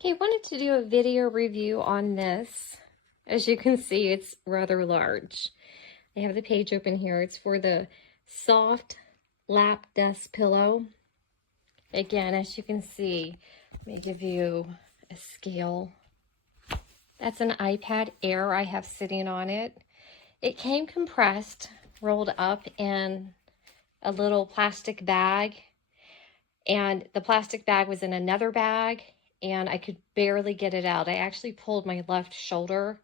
Okay, I wanted to do a video review on this. As you can see, it's rather large. I have the page open here. It's for the soft lap desk pillow. Again, as you can see, let me give you a scale. That's an iPad Air I have sitting on it. It came compressed, rolled up in a little plastic bag, and the plastic bag was in another bag, and I could barely get it out. I actually pulled my left shoulder,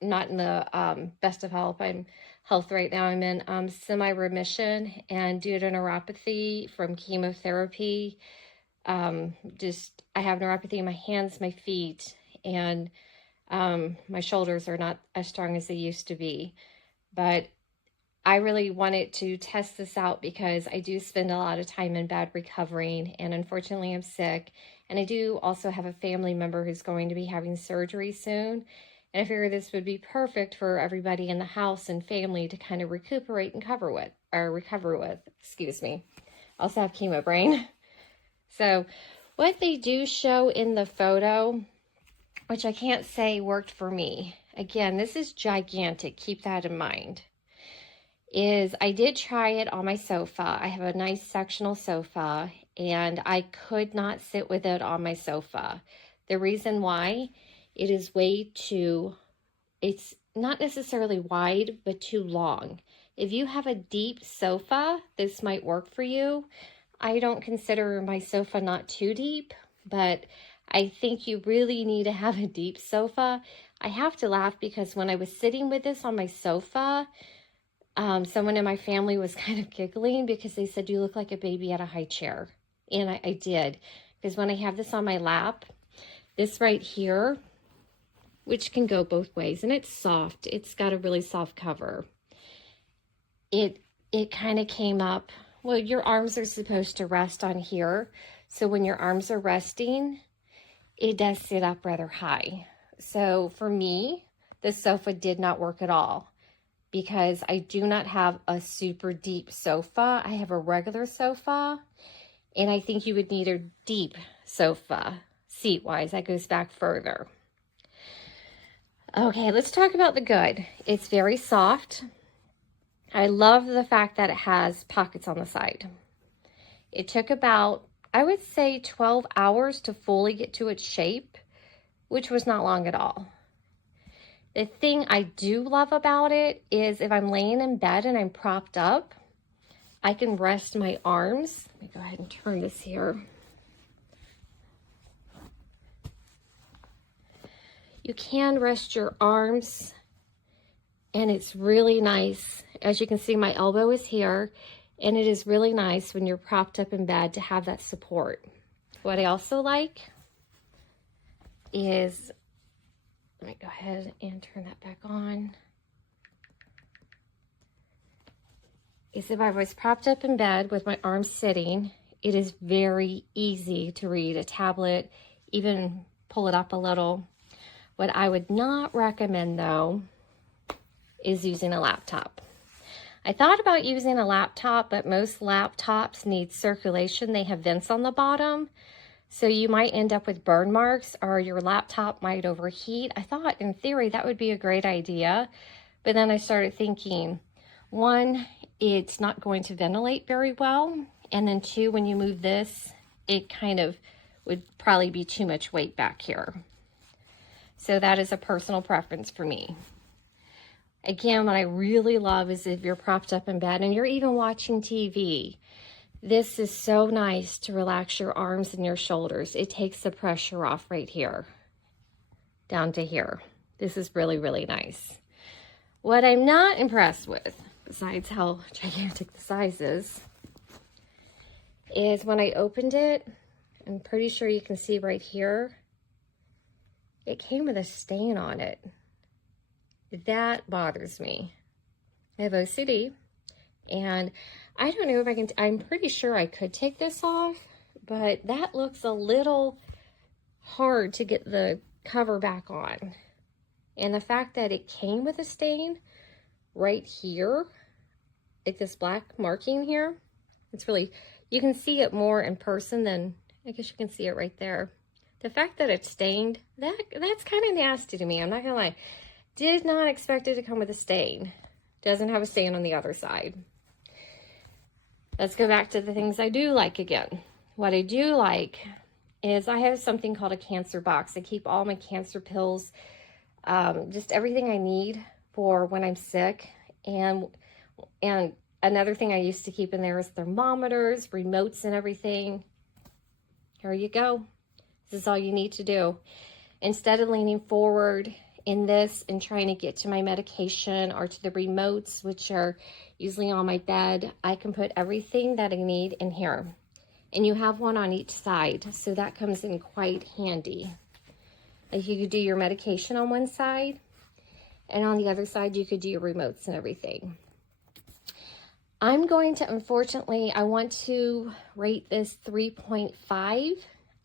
not in the best of health. Health right now. I'm in semi-remission, and due to neuropathy from chemotherapy, I have neuropathy in my hands, my feet, and my shoulders are not as strong as they used to be. But I really wanted to test this out because I do spend a lot of time in bed recovering, and unfortunately I'm sick. And I do also have a family member who's going to be having surgery soon. And I figured this would be perfect for everybody in the house and family to kind of recuperate and recover with, excuse me. I also have chemo brain. So what they do show in the photo, which I can't say worked for me. Again, this is gigantic. Keep that in mind. Is I did try it on my sofa. I have a nice sectional sofa, and I could not sit with it on my sofa. The reason why, it is it's not necessarily wide, but too long. If you have a deep sofa, this might work for you. I don't consider my sofa not too deep, but I think you really need to have a deep sofa. I have to laugh because when I was sitting with this on my sofa, someone in my family was kind of giggling because they said, "You look like a baby at a high chair." And I did, because when I have this on my lap, this right here, which can go both ways, and it's soft. It's got a really soft cover. It kind of came up. Well, your arms are supposed to rest on here. So when your arms are resting, it does sit up rather high. So for me, the sofa did not work at all, because I do not have a super deep sofa. I have a regular sofa, and I think you would need a deep sofa seat-wise. That goes back further. Okay, let's talk about the good. It's very soft. I love the fact that it has pockets on the side. It took about, I would say, 12 hours to fully get to its shape, which was not long at all. The thing I do love about it is if I'm laying in bed and I'm propped up, I can rest my arms. Let me go ahead and turn this here. You can rest your arms, and it's really nice. As you can see, my elbow is here, and it is really nice when you're propped up in bed to have that support. What I also like is, let me go ahead and turn that back on, is if I was propped up in bed with my arms sitting, it is very easy to read a tablet, even pull it up a little. What I would not recommend, though, is using a laptop. I thought about using a laptop, but most laptops need circulation. They have vents on the bottom, so you might end up with burn marks, or your laptop might overheat. I thought in theory that would be a great idea, but then I started thinking, one, it's not going to ventilate very well, and then two, when you move this, it kind of would probably be too much weight back here. So that is a personal preference for me. Again, what I really love is if you're propped up in bed and you're even watching TV, this is so nice to relax your arms and your shoulders. It takes the pressure off right here, down to here. This is really, really nice. What I'm not impressed with, besides how gigantic the size is when I opened it, I'm pretty sure you can see right here, it came with a stain on it. That bothers me. I have OCD, and I don't know if I can, I'm pretty sure I could take this off, but that looks a little hard to get the cover back on. And the fact that it came with a stain right here, like this black marking here, it's really, you can see it more in person than, I guess you can see it right there. The fact that it's stained, that's kind of nasty to me. I'm not gonna lie. Did not expect it to come with a stain. Doesn't have a stain on the other side. Let's go back to the things I do like again. What I do like is I have something called a cancer box. I keep all my cancer pills, just everything I need for when I'm sick. And another thing I used to keep in there is thermometers, remotes, and everything. Here you go. This is all you need to do. Instead of leaning forward in this and trying to get to my medication or to the remotes, which are usually on my bed, I can put everything that I need in here. And you have one on each side, so that comes in quite handy. Like you could do your medication on one side, and on the other side you could do your remotes and everything. I'm going to, unfortunately, I want to rate this 3.5.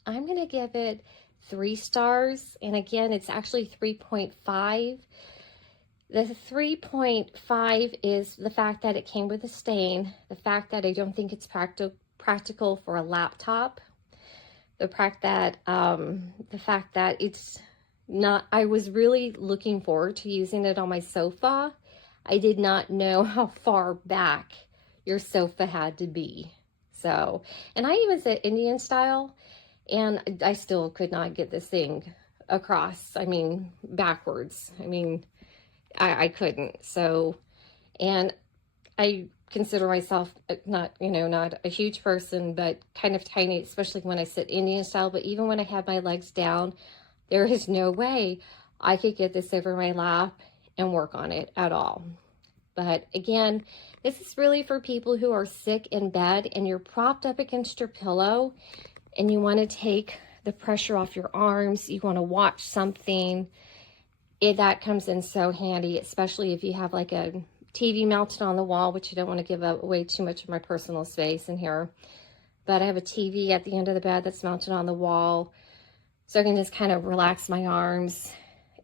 I'm going to give it 3 stars, and again, it's actually 3.5. The 3.5 is the fact that it came with a stain, the fact that I don't think it's practical for a laptop, the fact that it's not, I was really looking forward to using it on my sofa. I did not know how far back your sofa had to be. So, and I even said Indian style, and I still could not get this thing across. I mean, backwards. I mean, I couldn't. So, and I consider myself not, not a huge person, but kind of tiny, especially when I sit Indian style. But even when I have my legs down, there is no way I could get this over my lap and work on it at all. But again, this is really for people who are sick in bed and you're propped up against your pillow and you want to take the pressure off your arms, you want to watch something. That comes in so handy, especially if you have like a TV mounted on the wall, which you don't want to give away too much of my personal space in here. But I have a TV at the end of the bed that's mounted on the wall, so I can just kind of relax my arms.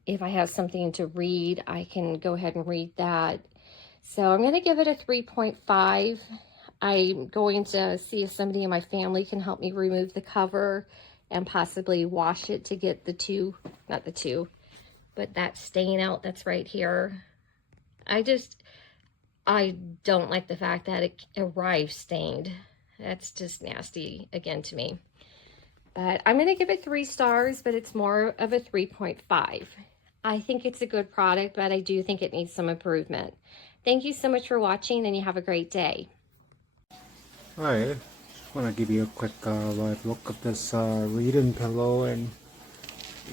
If I have something to read, I can go ahead and read that. So I'm going to give it a 3.5. I'm going to see if somebody in my family can help me remove the cover and possibly wash it to get but that stain out that's right here. I don't like the fact that it arrived stained. That's just nasty again to me. But I'm going to give it 3 stars, but it's more of a 3.5. I think it's a good product, but I do think it needs some improvement. Thank you so much for watching, and you have a great day. Alright, just want to give you a quick live look of this reading pillow and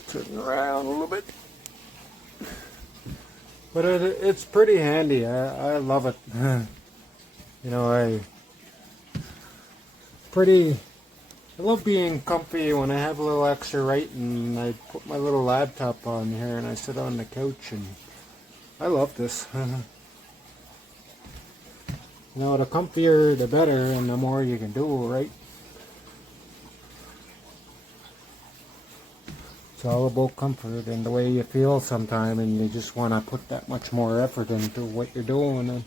turn around a little bit. But it's pretty handy. I love it. You know, I love being comfy when I have a little extra writing. I put my little laptop on here and I sit on the couch, and I love this. You know, the comfier the better and the more you can do, right? It's all about comfort and the way you feel sometime, and you just want to put that much more effort into what you're doing. And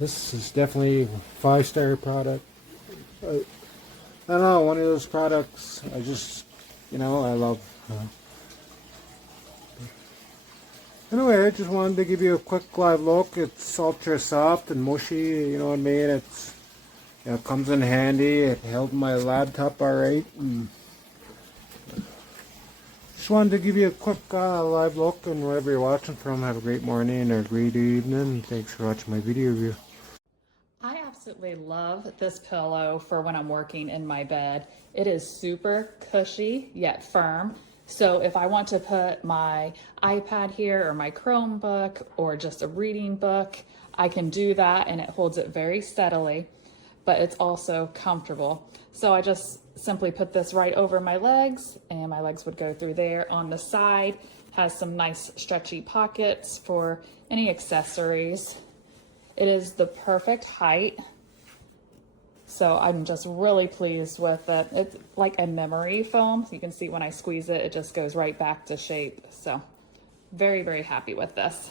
this is definitely a 5-star product. I don't know, one of those products I just, I love. Anyway, I just wanted to give you a quick live look. It's ultra soft and mushy, you know what I mean? It's, it comes in handy. It held my laptop alright. Just wanted to give you a quick live look, and wherever you're watching from, have a great morning or a great evening. Thanks for watching my video review. I absolutely love this pillow for when I'm working in my bed. It is super cushy yet firm. So if I want to put my iPad here or my Chromebook or just a reading book, I can do that, and it holds it very steadily, but it's also comfortable. So I just simply put this right over my legs, and my legs would go through there. On the side has some nice stretchy pockets for any accessories. It is the perfect height, so I'm just really pleased with it. It's like a memory foam. You can see when I squeeze it, it just goes right back to shape. So very, very happy with this.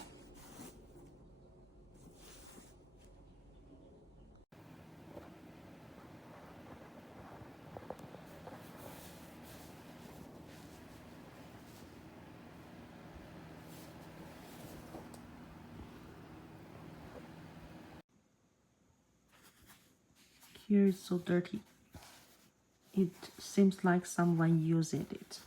here is so dirty. It seems like someone used it.